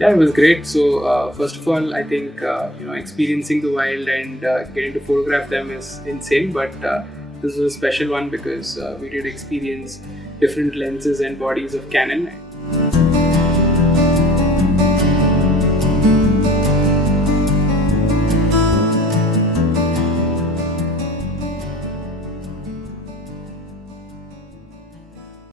Yeah, it was great. So first of all, I think experiencing the wild and getting to photograph them is insane. But this was a special one because we did experience different lenses and bodies of Canon.